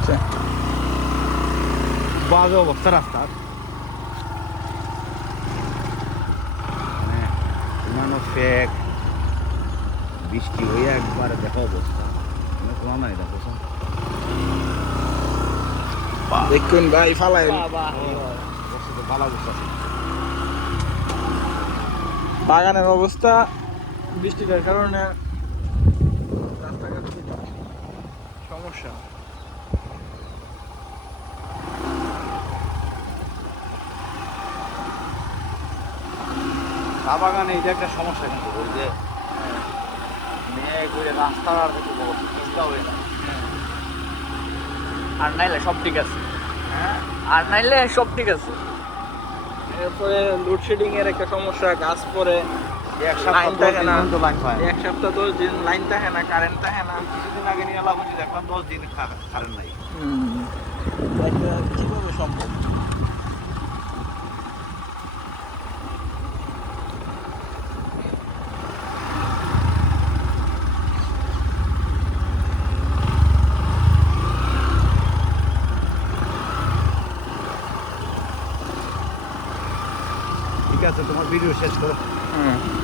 আচ্ছা বাজে অবস্থা রাস্তার। মানে মানুষ ফেক বৃষ্টি হয়ে একবার দেখো অবস্থা। তোমার নাই দেখো দেখুন ভাই ফালাই। বাগানের অবস্থা বৃষ্টিটার কারণে রাস্তাঘাট সমস্যা। চা বাগানে এটা একটা সমস্যা কিন্তু ওই যে মেয়ে করে রাস্তার আর একটু চিন্তা হবে না। আর নাইলে সব ঠিক আছে। আর নাইলে সব ঠিক আছে। এরপরে লোডশেডিং এর একটা সমস্যা গাছ পরে এক সপ্তাহ লাইন থাকে না। পর্যন্ত লাইন পায় এক সপ্তাহ দশ দিন লাইন থাকে না কারেন্ট থাকে না। কিছুদিন আগে নিয়ে এলাম হচ্ছে দেখলাম দশ দিন কারেন্ট নাই। কীভাবে সম্ভব? ঠিক আছে তোমার ভিডিও শেষ করো। হুম।